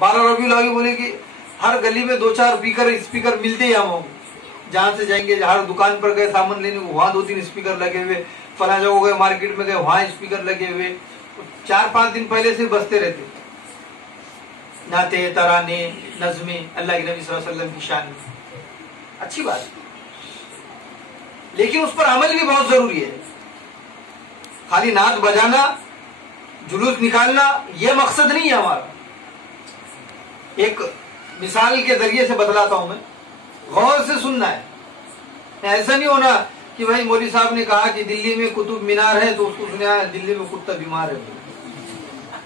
12 रबीउल अव्वल बोले कि हर गली में 2-4 स्पीकर मिलते ही हम जहाँ से जाएंगे, हर दुकान पर गए सामान लेने को वहां 2-3 स्पीकर लगे हुए, फला जगह गए मार्केट में गए वहां स्पीकर लगे हुए, 4-5 दिन पहले से बजते रहते नाते तराने नज़्मे अल्लाह के नबी सल्लल्लाहु अलैहि वसल्लम की शान में। अच्छी बात, लेकिन उस पर अमल भी बहुत जरूरी है। खाली नात बजाना, जुलूस निकालना यह मकसद नहीं है हमारा। एक मिसाल के जरिए से बतलाता हूं मैं, गौर से सुनना है। ऐसा नहीं होना कि भाई मौलवी साहब ने कहा कि दिल्ली में कुतुब मीनार है तो उसको सुना दिल्ली में कुत्ता बीमार है।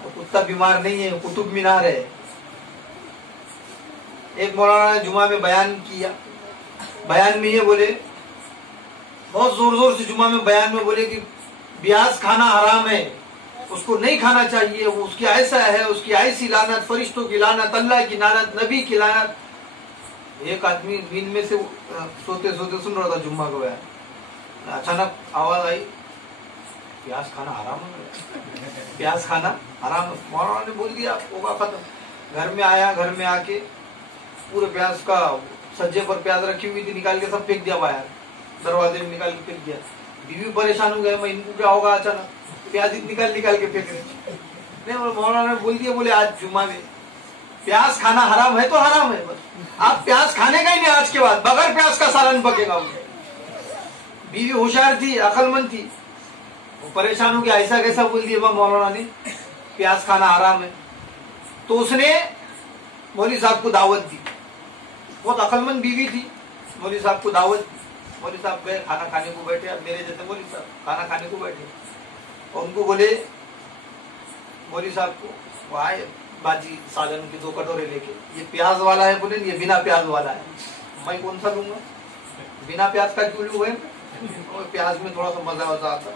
तो कुत्ता बीमार नहीं है, कुतुब मीनार है। एक मौलाना ने जुमा में बयान किया, बयान में ये बोले, बहुत जोर जोर से जुमा में बयान में बोले कि प्याज खाना हराम है, उसको नहीं खाना चाहिए, वो उसकी ऐसा है, उसकी ऐसी लानत, फरिश्तों की लानत, अल्लाह की लानत, नबी की लानत। एक आदमी नींद में से सोते सोते सुन रहा था जुम्मा को बयान, अचानक आवाज आई प्याज खाना हराम है, प्याज खाना हराम है। मौलाना ने बोल दिया होगा खत्म। घर में आया, घर में आके पूरे प्याज का सज्जे पर प्याज रखी हुई थी, निकाल के सब फेंक दिया बाहर, दरवाजे में निकाल के फेंक दिया। बीवी परेशान हो गया, मैं इनको क्या होगा, अचानक प्याज निकाल के फेंक नहीं। मौलाना ने बोल दिया, बोले आज जुम्मा में प्याज खाना हराम है तो हराम है, बस आप प्याज खाने का ही नहीं आज के बाद, बगैर प्याज का सालन पकेगा। बीवी होशियार थी, अकलमंद थी, वो परेशान हो गया, ऐसा कैसा बोल दिया मौलाना ने, प्याज खाना हराम है। तो उसने मौलवी साहब को दावत दी, बहुत अकलमंद बीवी थी, मौलवी साहब को दावत दी। मौलवी साहब गए, खाना खाने को बैठे, अब मेरे जैसे मौलवी साहब खाना खाने को बैठे, और उनको बोले मौलवी साहब को, वो आए बाजी सालन के 2 कटोरे लेके, ये प्याज वाला है, बोले ये बिना प्याज वाला है। मैं कौन सा लूंगा, बिना प्याज का क्यों लूंगा, प्याज में थोड़ा सा मजा आता।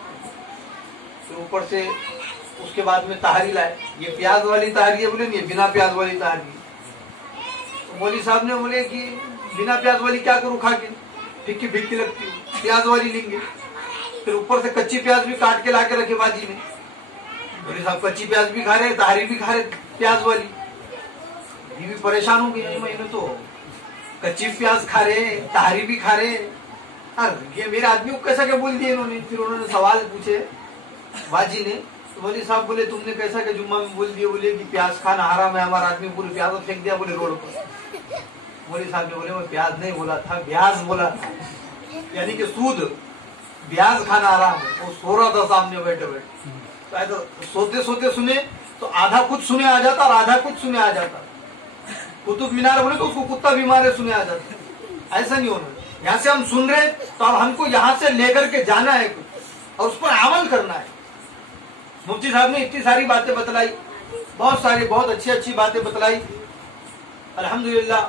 फिर ऊपर से उसके बाद में तहारी लाए, ये प्याज वाली तहारी है, बोले ये बिना प्याज वाली तहारी है। तो मौलवी साहब ने बोले कि बिना प्याज वाली क्या करूं खा के, फिक्की फिक्की लगती है, प्याज वाली लेंगे। फिर ऊपर से कच्ची प्याज भी काट के लाके रखे बाजी ने, मौलवी साहब कच्ची प्याज भी खा रहे, तहारी भी खा रहे प्याज वाली। बीवी परेशान हो गई, मैंने तो कच्ची प्याज खा रहे, तहारी भी खा रहे, ये मेरे आदमी को कैसा क्या बोल दिया इन्होंने। फिर उन्होंने सवाल पूछे बाजी ने, तो मौलवी साहब बोले तुमने कैसा क्या जुम्मा में बोल दिया, बोले कि प्याज खाना हराम है, हमारा आदमी पूरी प्याज फेंक दिया बोले रोड पर। मौलवी साहब ने बोले मैं प्याज नहीं बोला था, ब्याज बोला था, यानी कि सूद, ब्याज खाना हराम है। वो सो रहा था सामने बैठे बैठे, तो ऐसा सोते सोते सुने तो आधा कुछ सुने आ जाता और आधा कुछ सुने आ जाता। कुतुब मीनार बोले तो उसको कुत्ता बीमार है सुने आ जाता। ऐसा नहीं होना, यहाँ से हम सुन रहे तो अब हमको यहाँ से लेकर के जाना है कुछ और उस पर अमल करना है। मुफ्ती साहब ने इतनी सारी बातें बतलाई, बहुत सारी बहुत अच्छी अच्छी बातें बतलाई। अल्हम्दुलिल्लाह,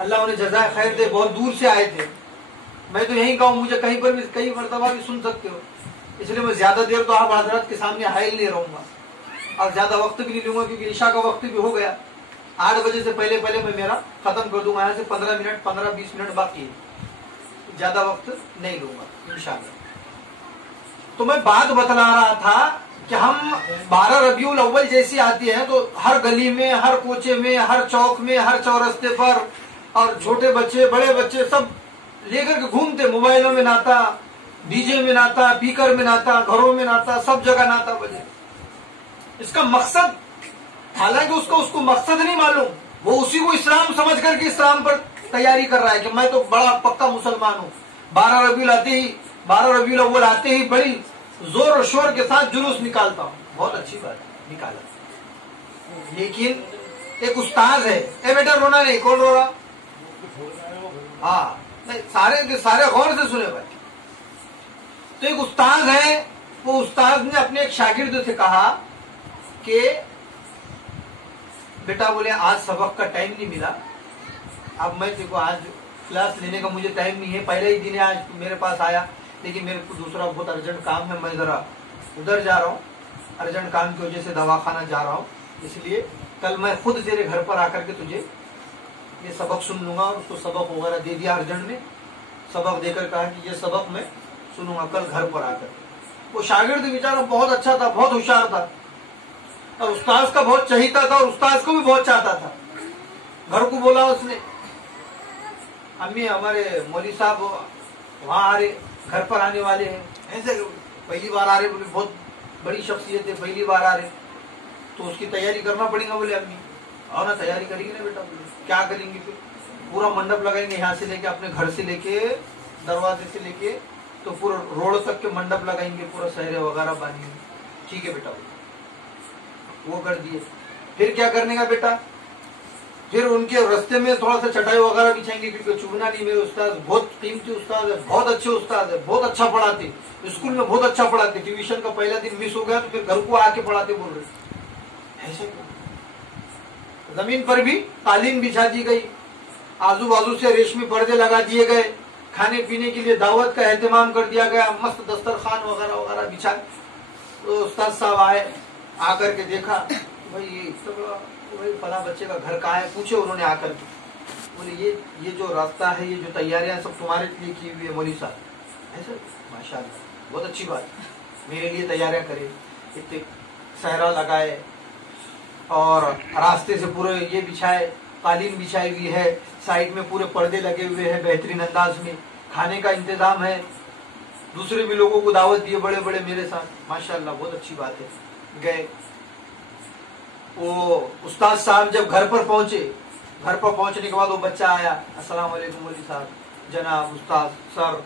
अल्लाह उन्हें जज़ाए खैर दे, बहुत दूर से आए थे। मैं तो यही कहूँ, मुझे कहीं पर भी कई मरतबा भी सुन सकते हो, इसलिए मैं ज्यादा देर तो आप हजरत के सामने हाइल नहीं रहूंगा और ज्यादा वक्त भी नहीं लूंगा, क्योंकि ईशा का वक्त भी हो गया। 8 बजे से पहले पहले मैं मेरा खत्म कर दूंगा, यहाँ से 15-20 मिनट बाकी है, ज्यादा वक्त नहीं लूंगा इंशाअल्लाह। तो मैं बात बतला रहा था कि हम 12 रबीउल अव्वल जैसी आती है तो हर गली में, हर कोचे में, हर चौक में, हर चौरस्ते पर, और छोटे बच्चे बड़े बच्चे सब लेकर के घूमते, मोबाइलों में नाता, डीजे में नाता, स्पीकर में नाता, घरों में नाता, सब जगह नाता बजे। इसका मकसद, हालांकि उसको मकसद नहीं मालूम, वो उसी को इस्लाम समझ करके इस्लाम पर तैयारी कर रहा है कि मैं तो बड़ा पक्का मुसलमान हूँ। 12 रबीउल अव्वल आते ही बड़ी जोर और शोर के साथ जुलूस निकालता हूँ। बहुत अच्छी बात है, निकाला। लेकिन एक उस्ताद है, ए बेटा रोना नहीं, कौन रो रहा, हाँ नहीं, सारे के सारे गौर से सुने भाई। तो एक उस्ताद है, वो उस्ताद ने अपने एक शागिर्द से कहा कि बेटा बोले आज सबक का टाइम नहीं मिला, अब मैं देखो आज क्लास लेने का मुझे टाइम नहीं है, पहले ही दिन आज मेरे पास आया, लेकिन मेरे को दूसरा बहुत अर्जेंट काम है, मैं जरा उधर जा रहा हूँ, अर्जेंट काम की वजह से दवाखाना जा रहा हूँ, इसलिए कल मैं खुद तेरे घर पर आकर के तुझे ये सबक सुन लूंगा। और उसको सबक वगैरह दे दिया, अर्जेंट में सबक देकर कहा कि ये सबक मैं सुनूंगा कल घर पर आकर। वो शागिर्द बेचारा बहुत अच्छा था, बहुत होशियार था। और उस्ताद का बहुत चहीता था और उस्ताद को भी बहुत चाहता था। घर को बोला उसने, अम्मी हमारे मौलवी साहब वहाँ आ रहे, घर पर आने वाले हैं। ऐसे पहली बार आ रहे, बोले बहुत बड़ी शख्सियत है, पहली बार आ रहे, तो उसकी तैयारी करना पड़ेगा। बोले अम्मी आओ ना, तैयारी करेंगे ना बेटा। बोले क्या करेंगे? फिर पूरा मंडप लगाएंगे, यहाँ से लेके अपने घर से लेके दरवाजे से लेके तो पूरा रोड तक के मंडप लगाएंगे, पूरा सहरे वगैरह बांधेंगे। ठीक है बेटा, वो कर दिए। फिर क्या करने का बेटा? फिर उनके रास्ते में थोड़ा सा चटाई वगैरह बिछाएंगे, क्योंकि चुभना नहीं। मेरे उस्ताद बहुत कीमती उस्ताद है, बहुत अच्छे उस्ताद है, बहुत अच्छा पढ़ाते, स्कूल में बहुत अच्छा पढ़ाते। ट्यूशन का पहला दिन मिस हो गया तो फिर घर को आके पढ़ाते, बोल रहे ऐसे। जमीन पर भी कालीन बिछा दी गई, आजू बाजू से रेशमी पर्दे लगा दिए गए, खाने पीने के लिए दावत का एहतमाम कर दिया गया, मस्त दस्तरखान वगैरह वगैरह बिछा। तो उस्ताद साहब आए, आकर के देखा, भाई सब भाई फला बच्चे का घर कहाँ है, पूछे उन्होंने आकर के। बोले ये जो रास्ता है, ये जो तैयारियां सब तुम्हारे लिए की हुई है मौलवी साहब। ऐसा माशाअल्लाह, बहुत अच्छी बात, मेरे लिए तैयारियां करे, इतने सहरा लगाए और रास्ते से पूरे ये बिछाए, कालीन बिछाई हुई है, साइड में पूरे पर्दे लगे हुए हैं बेहतरीन अंदाज में, खाने का इंतजाम है, दूसरे भी लोगों को दावत दिए बड़े बड़े मेरे साथ। माशाअल्लाह बहुत अच्छी बात है। गए, वो उस्ताद साहब जब घर पर पहुंचे, घर पर पहुंचने के बाद वो बच्चा आया, अस्सलाम वालेकुम मौलवी साहब, जनाब उस्ताद सर।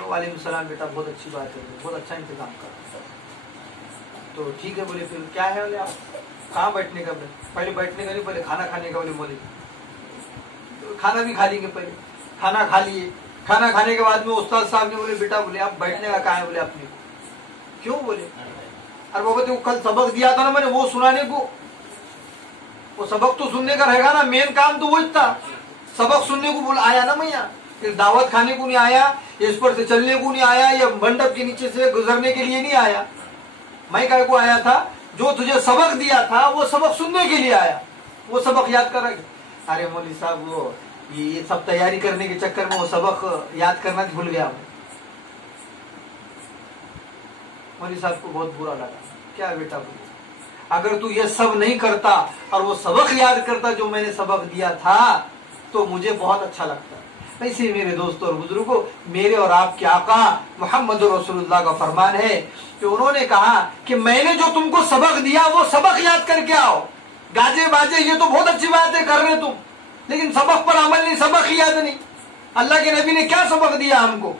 वालेकुम सलाम बेटा, बहुत अच्छी बात है, बहुत अच्छा इंतजाम कर। तो ठीक है। बोले फिर क्या है? बोले आप कहाँ बैठने का? पहले बैठने का नहीं, पहले खाना खाने का। बोले मौलवी तो खाना भी खा लेंगे, पहले खाना खा लिए। खाना खाने के बाद में उस्ताद साहब ने बोले बेटा, बोले आप बैठने का कहाँ है? बोले अपने क्यों? बोले अरे बाबा तो कल सबक दिया था ना मैंने, वो सुनाने को, वो सबक तो सुनने का रहेगा ना, मेन काम तो वही था, सबक सुनने को बोल आया ना मैं यहाँ। फिर दावत खाने को नहीं आया, इस पर से चलने को नहीं आया, या मंडप के नीचे से गुजरने के लिए नहीं आया। मैं काय को आया था? जो तुझे सबक दिया था वो सबक सुनने के लिए आया, वो सबक याद कर। अरे मौलवी साहब वो ये सब तैयारी करने के चक्कर में वो सबक याद करना भूल गया मैं। मौलवी साहब को बहुत बुरा लगा। क्या बेटा, बोले अगर तू ये सब नहीं करता और वो सबक याद करता जो मैंने सबक दिया था तो मुझे बहुत अच्छा लगता। ऐसे मेरे दोस्तों और बुजुर्गों, मेरे और आपके आका मोहम्मद रसूलुल्लाह का फरमान है कि उन्होंने कहा कि मैंने जो तुमको सबक दिया वो सबक याद करके आओ। गाजे बाजे ये तो बहुत अच्छी बात है कर रहे तुम, लेकिन सबक पर अमल नहीं, सबक ही याद नहीं। अल्लाह के नबी ने क्या सबक दिया हमको?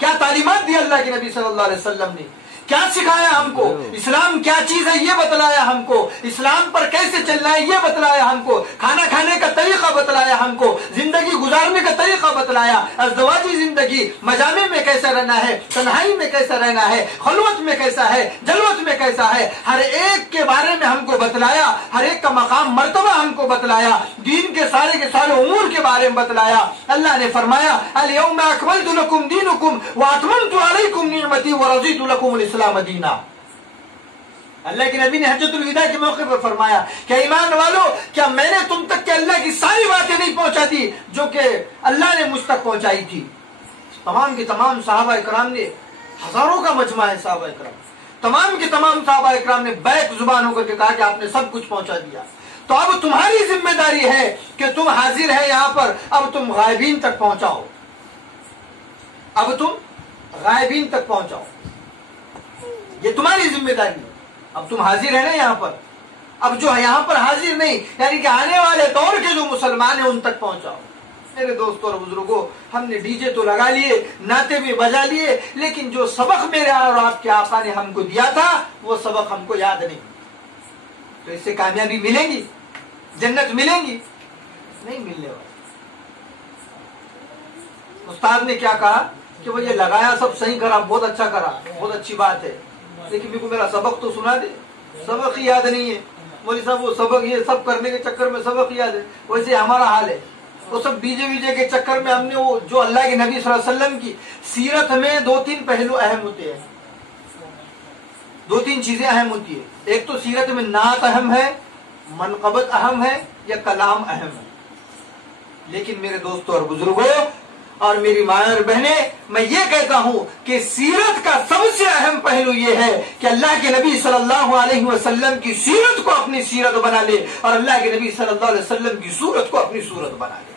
क्या तालीमात दी अल्लाह के नबी सल्लल्लाहु अलैहि वसल्लम ने? क्या सिखाया हमको? इस्लाम क्या चीज है ये बतलाया हमको, इस्लाम पर कैसे चलना है ये बतलाया हमको, खाना खाने का तरीका बतलाया हमको, जिंदगी गुजारने का तरीका बतलाया, अज़दवाजी जिंदगी मजामे में कैसा रहना है, तन्हाई में कैसा रहना है, खलवत में कैसा है, जलवत में कैसा है, हर एक के बारे में हमको बतलाया, हर एक का मकाम मर्तबा हमको बतलाया, दीन के सारे उमूर के बारे में बतलाया। अल्लाह ने फरमाया अल-यौमा अकमलतु लकुम दीनुकुम व अतममतु अलैकुम निअमती व रज़ीतु लकुम इस्लाम दीना। अल्लाह के नबी ने हज्जतुल विदा के मौके पर फरमाया क्या ईमान वालों, क्या मैंने तुम तक के अल्लाह की सारी बातें नहीं पहुंचा दी जो कि अल्लाह ने मुझ तक पहुंचाई थी? तमाम के तमाम सहाबा इकराम ने, हजारों का मजमा है सहाबा इकराम, तमाम के तमाम सहाबा इकराम ने बैक जुबान होकर के कहा कि आपने सब कुछ पहुंचा दिया। तो अब तुम्हारी जिम्मेदारी है कि तुम हाजिर है यहाँ पर, अब तुम गायबीन तक पहुंचाओ, अब तुम गायबीन तक पहुंचाओ, ये तुम्हारी जिम्मेदारी है। अब तुम हाजिर है ना यहाँ पर, अब जो है यहाँ पर हाजिर नहीं, यानी कि आने वाले दौर के जो मुसलमान है उन तक पहुंचाओ। मेरे दोस्तों और बुजुर्गों, हमने डीजे तो लगा लिए, नाते भी बजा लिए, लेकिन जो सबक मेरे और आपके आका ने हमको दिया था वो सबक हमको याद नहीं। तो इससे कामयाबी मिलेगी, जन्नत मिलेगी? नहीं मिलने वाली। उस्ताद ने क्या कहा कि वो ये लगाया सब सही करा, बहुत अच्छा करा, बहुत अच्छी बात है, लेकिन मेरे को मेरा सबक तो सुना दे। सबक ही याद नहीं है। मौलवी साहब वो सबक, ये सब करने के चक्कर में सबक याद है। वैसे हमारा हाल है, वो सब डीजे वीजे के चक्कर में हमने वो जो अल्लाह के नबी सल्लल्लाहु अलैहि वसल्लम की सीरत में 2-3 पहलू अहम होते हैं, 2-3 चीजें अहम होती है। एक तो सीरत में नात अहम है, मनक़बत अहम है, या कलाम अहम है। लेकिन मेरे दोस्तों और बुजुर्गों, और मेरी माँ और बहने, मैं ये कहता हूं कि सीरत का सबसे अहम पहलू ये है कि अल्लाह के नबी सल्लल्लाहु अलैहि वसल्लम की सीरत को अपनी सीरत बना ले और अल्लाह के नबी सल्लल्लाहु अलैहि वसल्लम की सूरत को अपनी सूरत बना ले।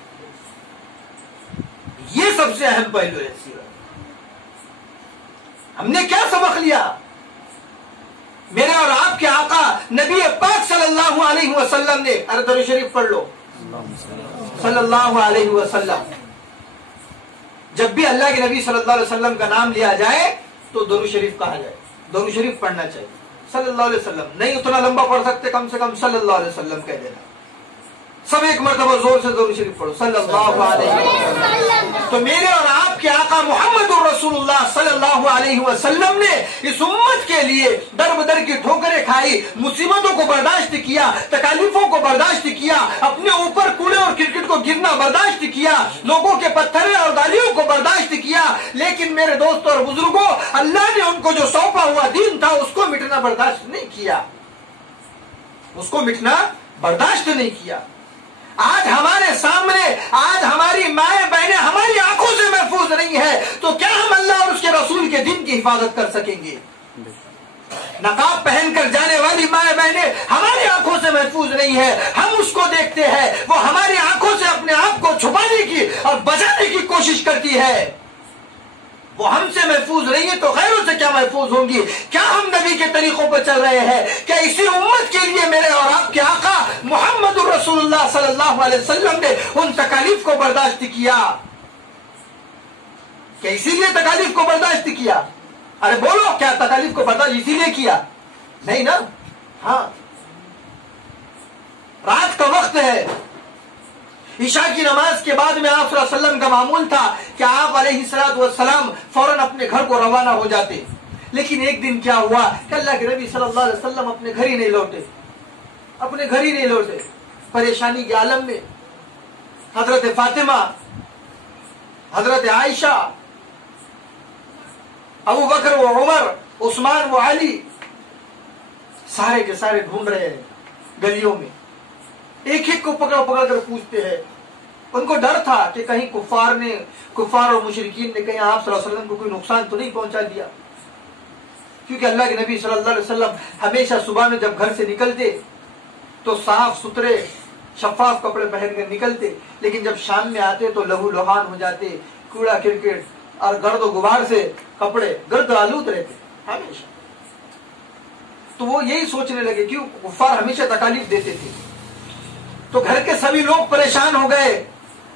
ये सबसे अहम पहलू है सीरत। हमने क्या सबक लिया? मेरे और आपके आका नबी पाक सल्लल्लाहु अलैहि वसल्लम ने, अरे दरूद शरीफ पढ़ लो, सल्लल्लाहु अलैहि वसल्लम। जब भी अल्लाह के नबी सल्लल्लाहु अलैहि वसल्लम का नाम लिया जाए तो दरूद शरीफ कहा जाए, दरूद शरीफ पढ़ना चाहिए, सल्लल्लाहु अलैहि वसल्लम। नहीं उतना लंबा पढ़ सकते, कम से कम सल्लल्लाहु अलैहि वसल्लम कह देना। सब एक मर्तबा जोर से दरूद शरीफ पढ़ो, सल्लल्लाहु अलैहि वसल्लम। तो मेरे और आपके आका मोहम्मदुर रसूलुल्लाह सल्लल्लाहु अलैहि वसल्लम ने इस उम्मत के लिए दर बदर की ठोकरें खाई, मुसीबतों को बर्दाश्त किया, तकालीफों को बर्दाश्त किया, अपने ऊपर कूड़े और क्रिकेट को गिरना बर्दाश्त किया, लोगों के पत्थर और गालियों को बर्दाश्त किया। लेकिन मेरे दोस्तों और बुजुर्गों, अल्लाह ने उनको जो सौंपा हुआ दीन था उसको मिटना बर्दाश्त नहीं किया, उसको मिटना बर्दाश्त नहीं किया। आज हमारे सामने, आज हमारी माएं बहनें हमारी आंखों से महफूज नहीं है, तो क्या हम अल्लाह और उसके रसूल के दिन की हिफाजत कर सकेंगे? नकाब पहनकर जाने वाली माएं बहनें हमारी आंखों से महफूज नहीं है, हम उसको देखते हैं, वो हमारी आंखों से अपने आप को छुपाने की और बचाने की कोशिश करती है। वो हमसे महफूज नहीं है तो गैरों से क्या महफूज होंगी? क्या हम नबी के तरीकों पर चल रहे हैं? क्या इसी उम्मत के लिए मेरे और आपके आका मोहम्मदुर रसूलुल्लाह सल्लल्लाहु अलैहि वसल्लम ने उन तकालीफ को बर्दाश्त किया? क्या इसीलिए तकालीफ को बर्दाश्त किया? अरे बोलो, क्या तकालीफ को बर्दाश्त इसीलिए किया? नहीं ना। हाँ, रात का वक्त है, ईशा की नमाज के बाद में आप सल्लल्लाहु अलैहि वसल्लम का मामूल था कि आप अलैहिस्सलातु वस्सलाम फौरन अपने घर को रवाना हो जाते। लेकिन एक दिन क्या हुआ कि अल्लाह के नबी सल्लल्लाहु अलैहि वसल्लम अपने घर ही नहीं लौटे, अपने घर ही नहीं लौटे। परेशानी के आलम में हजरत फातिमा, हजरत आयशा, अबू बकर व उमर, उस्मान व अली सारे के सारे ढूंढ रहे हैं गलियों में, एक एक को पकड़ पकड़ कर पूछते हैं। उनको डर था कि कहीं कुफार और मुशरिकीन ने कहीं आप सल्लल्लाहु अलैहि वसल्लम को कोई नुकसान तो नहीं पहुंचा दिया, क्योंकि अल्लाह के नबी सल्लल्लाहु अलैहि वसल्लम हमेशा सुबह में जब घर से निकलते तो साफ सुथरे शफाफ कपड़े पहनकर निकलते, लेकिन जब शाम में आते तो लहू लुहान हो जाते, कूड़ा क्रिकेट और गर्द गुबार से कपड़े गर्द आलूद रहते हमेशा। तो वो यही सोचने लगे कि कुफार हमेशा तकालीफ देते थे। तो घर के सभी लोग परेशान हो गए।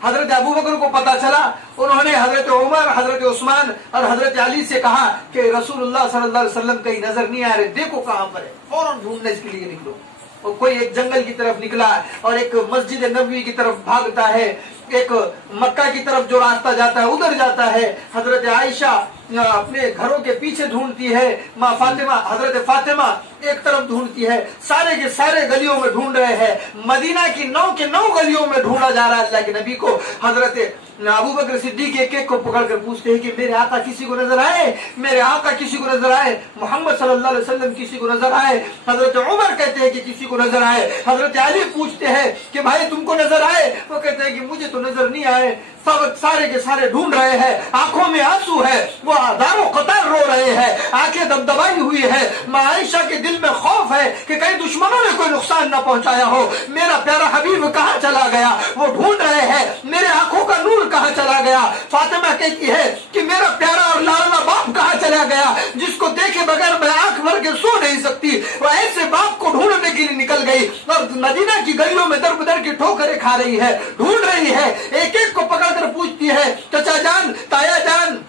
हजरत अबू बकर को पता चला, उन्होंने हजरत उमर, हजरत उस्मान और हजरत अली से कहा कि रसूलुल्लाह सल्लल्लाहु अलैहि वसल्लम कहीं नजर नहीं आ रहे, देखो कहां पर है, फौरन ढूंढने के लिए निकलो। और कोई एक जंगल की तरफ निकला और एक मस्जिद नबवी की तरफ भागता है, एक मक्का की तरफ जो रास्ता जाता है उधर जाता है। हजरत आयशा अपने घरों के पीछे ढूंढती है, माँ फातिमा, हजरत फातिमा एक तरफ ढूंढती है, सारे के सारे गलियों में ढूंढ रहे हैं। मदीना की 9 के 9 गलियों में ढूंढा जा रहा है अल्लाह के नबी को। हजरत अबू बकर सिद्दीक एक एक को पकड़ कर पूछते हैं कि मेरे आका किसी को नजर आए, मेरे आका किसी को नजर आए, मोहम्मद सल्लल्लाहु अलैहि वसल्लम किसी को नजर आए। हजरत उमर कहते हैं कि किसी को नजर आए। हजरत अली पूछते हैं कि भाई तुमको नजर आए? वो कहते हैं कि मुझे तो नजर नहीं आए। सब सारे के सारे ढूंढ रहे हैं, आंखों में आंसू है, वो दारो कतार रो रहे हैं, आंखें दबदबाई हुई है। माँ आयशा के दिल में खौफ है कि कहीं दुश्मनों ने कोई नुकसान न पहुंचाया हो, मेरा प्यारा हबीब कहाँ चला गया? वो ढूंढ रहे हैं, मेरे आंखों का नूर कहाँ चला गया? फातिमा कहती है कि मेरा प्यारा और लाडला बाप कहाँ चला गया, जिसको देखे बगैर मैं आंख भर के सो नहीं सकती। वो ऐसे बाप को ढूंढने के लिए निकल गई और मदीना की गलियों में दर बदर की ठोकरें खा रही है, ढूंढ रही है, एक एक को पकड़ कर पूछती है, चचा जान, ताया जान,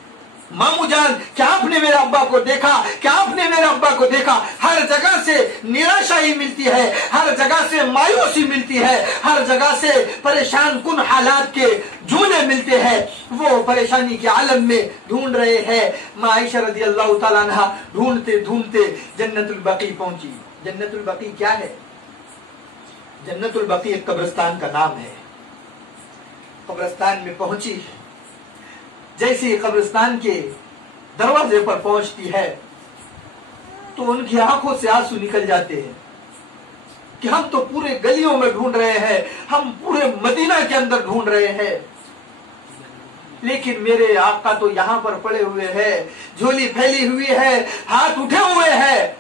मामू जान, क्या आपने मेरे अब्बा को देखा? क्या आपने मेरे अब्बा को देखा? हर जगह से निराशा ही मिलती है, हर जगह से मायूसी मिलती है, हर जगह से परेशान कुन हालात के जूने मिलते हैं। वो परेशानी के आलम में ढूंढ रहे हैं। माँ आयशा रज़ी अल्लाह तआला अन्हा ढूंढते ढूंढते जन्नतुल बकी पहुंची। जन्नतुल बकी क्या है? जन्नतुल बकी एक कब्रिस्तान का नाम है। कब्रिस्तान में पहुंची, जैसे ही कब्रिस्तान के दरवाजे पर पहुंचती है तो उनकी आंखों से आंसू निकल जाते हैं कि हम तो पूरे गलियों में ढूंढ रहे हैं, हम पूरे मदीना के अंदर ढूंढ रहे हैं। लेकिन मेरे आका तो यहाँ पर पड़े हुए हैं, झोली फैली हुई है, हाथ उठे हुए हैं,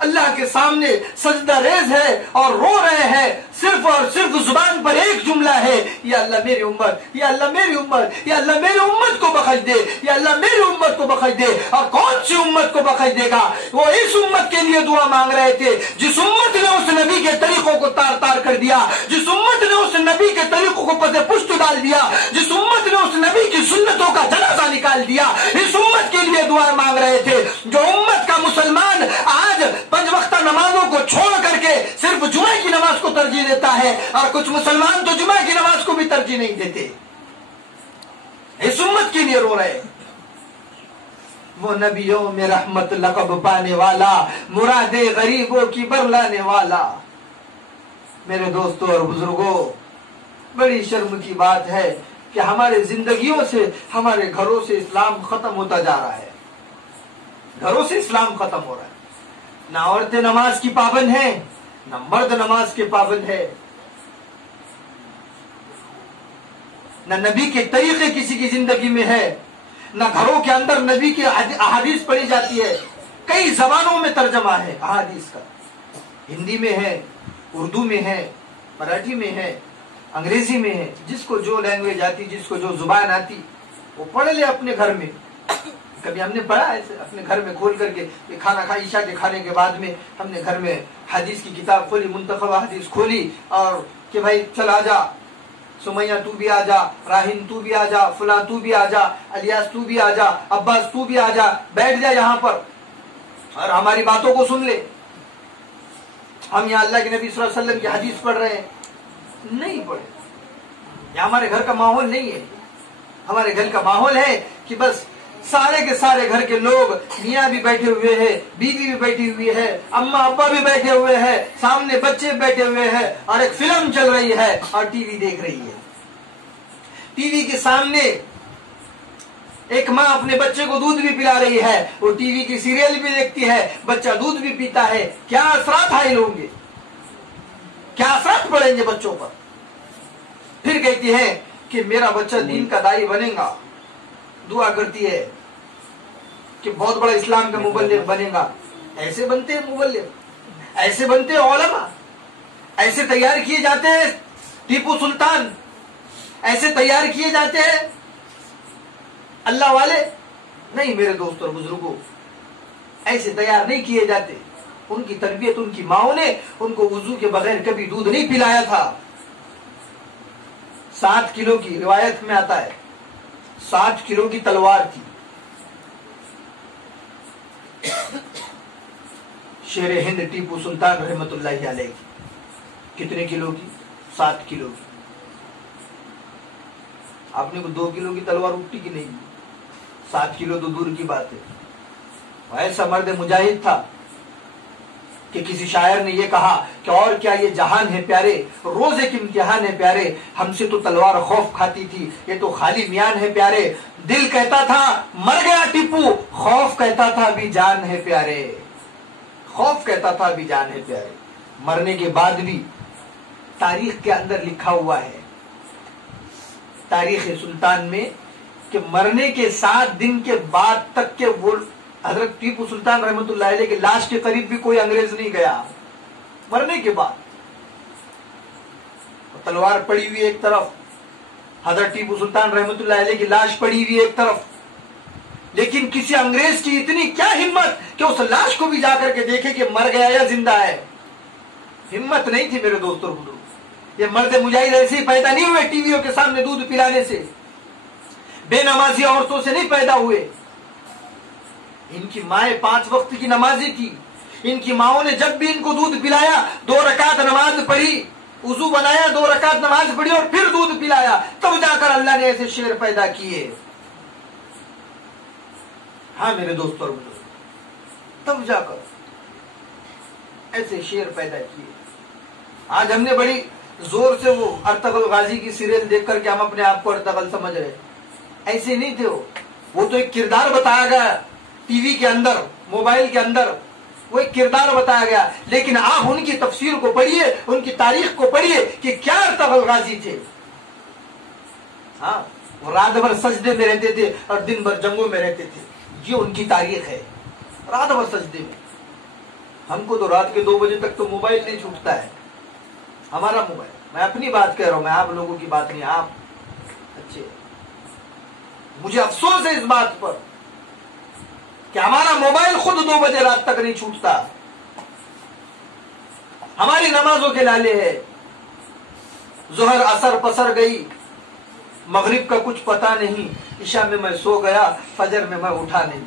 अल्लाह के सामने सजदा रेज है और रो रहे हैं। सिर्फ और सिर्फ जुबान पर एक जुमला है, या अल्लाह मेरी उम्मत, या अल्लाह मेरी उम्मत, या अल्लाह मेरी उम्मत को बख्श दे, या अल्लाह मेरी उम्मत को बख्श दे। और कौन सी उम्मत को बख्श देगा? वो इस उम्मत के लिए दुआ मांग रहे थे जिस उम्मत ने उस नबी के तरीकों को तार तार कर दिया, जिस उम्मत ने उस नबी के तरीकों को पसे पुष्ट डाल दिया, जिस उम्मत ने उस नबी की सुन्नतों का जनाजा निकाल दिया। इस उम्मत के लिए दुआ मांग रहे थे। जो उम्मत का मुसलमान आज 5 वक्त नमाजों को छोड़ करके सिर्फ जुमे की नमाज को तरजीह देता है, और कुछ मुसलमान तो जुमे की नमाज को भी तरजीह नहीं देते, इस उम्मत के लिए रो रहे। वो नबियों में रहमत लक़ब पाने वाला, मुरादे गरीबों की बरलाने वाला। मेरे दोस्तों और बुजुर्गों, बड़ी शर्म की बात है कि हमारे जिंदगियों से, हमारे घरों से इस्लाम खत्म होता जा रहा है। घरों से इस्लाम खत्म हो रहा है। ना औरतें नमाज की पाबंद है, ना मर्द नमाज के पाबंद है, ना नबी के तरीके किसी की जिंदगी में है, ना घरों के अंदर नबी की अहादीस पढ़ी जाती है। कई जबानों में तर्जमा है अहादीस का, हिंदी में है, उर्दू में है, मराठी में है, अंग्रेजी में है। जिसको जो लैंग्वेज आती, जिसको जो जुबान आती, वो पढ़ ले अपने घर में। कभी हमने पढ़ा ऐसे अपने घर में खोल करके, खाना खा, ईशा के खाने के बाद में हमने घर में हदीस की किताब खोली, मुंतखब हदीस खोली, और कि भाई चल आ जा, सुमैया तू भी आ जा, राहिन तू भी आ जा, फुला तू भी आ जा, अलियास तू भी आ जा, अब्बास तू भी आ जा, बैठ जा यहाँ पर और हमारी बातों को सुन ले। हम यहाँ अल्लाह के नबी सल्लल्लाहु अलैहि वसल्लम की हदीस पढ़ रहे हैं, नहीं पढ़े। यहाँ हमारे घर का माहौल नहीं है। हमारे घर का माहौल है कि बस सारे के सारे घर के लोग, मियाँ भी बैठे हुए हैं, बीवी भी बैठी हुई है, अम्मा अब्बा भी बैठे हुए हैं, सामने बच्चे बैठे हुए हैं, और एक फिल्म चल रही है और टीवी देख रही है। टीवी के सामने एक माँ अपने बच्चे को दूध भी पिला रही है, वो टीवी की सीरियल भी देखती है, बच्चा दूध भी पीता है। क्या असरात हाइल होंगे, क्या असरात पड़ेंगे बच्चों पर। फिर कहती है कि मेरा बच्चा दीन का दाई बनेगा, दुआ करती है कि बहुत बड़ा इस्लाम का मुबल्लिग बनेगा। ऐसे बनते हैं मुबल्लिग, ऐसे बनते हैं उलमा, ऐसे तैयार किए जाते हैं टीपू सुल्तान, ऐसे तैयार किए जाते हैं अल्लाह वाले। नहीं मेरे दोस्तों और बुजुर्गों, ऐसे तैयार नहीं किए जाते। उनकी तरबियत उनकी माओ ने उनको वुजू के बगैर कभी दूध नहीं पिलाया था। 7 किलो की रिवायत में आता है, 7 किलो की तलवार थी शेर हिंद टीपू सुल्तान रहमतुल्लाहि अलैह की। कितने किलो की? 7 किलो की। आपने को 2 किलो की तलवार उठती कि नहीं? 7 किलो तो दूर की बात है। ऐसा मर्द मुजाहिद था कि किसी शायर ने यह कहा कि और क्या ये जहान है प्यारे, रोज एक इम्तिहान है प्यारे, हमसे तो तलवार खौफ खाती थी, ये तो खाली मियान है प्यारे। दिल कहता था मर गया टीपू, खौफ कहता था अभी जान है प्यारे, खौफ कहता था अभी जान है प्यारे। मरने के बाद भी तारीख के अंदर लिखा हुआ है, तारीख सुल्तान में, कि मरने के 7 दिन के बाद तक के वो हजरत टीपू सुल्तान रहमतुल्लाह अलैह के लाश के करीब भी कोई अंग्रेज नहीं गया। मरने के बाद तलवार पड़ी हुई एक तरफ, हजरत टीपू सुल्तान रहमतुल्लाह अलैह की लाश पड़ी हुई एक तरफ, लेकिन किसी अंग्रेज की इतनी क्या हिम्मत कि उस लाश को भी जाकर के देखे कि मर गया या जिंदा है। हिम्मत नहीं थी मेरे दोस्तों बुजुर्ग। ये मर्द मुजाहिद ऐसे ही पैदा नहीं हुए टीवियों के सामने दूध पिलाने से, बेनमाजी औरतों से नहीं पैदा हुए। इनकी माएं 5 वक्त की नमाजी थी। इनकी माओं ने जब भी इनको दूध पिलाया 2 रकात नमाज पढ़ी, वुजू बनाया, 2 रकात नमाज पढ़ी और फिर दूध पिलाया, तब जाकर अल्लाह ने ऐसे शेर पैदा किए। हाँ मेरे दोस्तों और बुजुर्ग, तब जाकर ऐसे शेर पैदा किए। आज हमने बड़ी जोर से वो अर्तगल गाजी की सीरियल देख करके हम अपने आप को अर्तगल समझ रहे, ऐसे नहीं थे। वो तो एक किरदार बताया गया टीवी के अंदर, मोबाइल के अंदर, वो एक किरदार बताया गया। लेकिन आप उनकी तफसीर को पढ़िए, उनकी तारीख को पढ़िए कि क्या अर्तगल गाजी थे। हाँ वो रात भर सजदे में रहते थे और दिन भर जंगों में रहते थे। ये उनकी तारीख है, रात भर सजदे में। हमको तो रात के 2 बजे तक तो मोबाइल नहीं छूटता है, हमारा मोबाइल। मैं अपनी बात कह रहा हूं, मैं आप लोगों की बात नहीं। आप अच्छे, मुझे अफसोस है इस बात पर कि हमारा मोबाइल खुद 2 बजे रात तक नहीं छूटता। हमारी नमाजों के लाले है, जोहर असर पसर गई, मगरिब का कुछ पता नहीं, इशा में मैं सो गया, फजर में मैं उठा नहीं।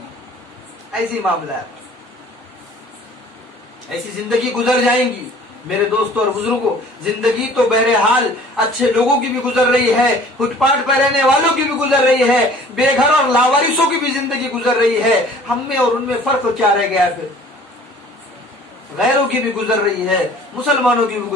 ऐसी मामला है, ऐसी जिंदगी गुजर जाएंगी मेरे दोस्तों और बुजुर्गों। जिंदगी तो बहरहाल अच्छे लोगों की भी गुजर रही है, फुटपाथ पर रहने वालों की भी गुजर रही है, बेघर और लावारिसों की भी जिंदगी गुजर रही है। हम में और उनमें फर्क क्या रह गया? फिर गैरों की भी गुजर रही है, मुसलमानों की भी गुजर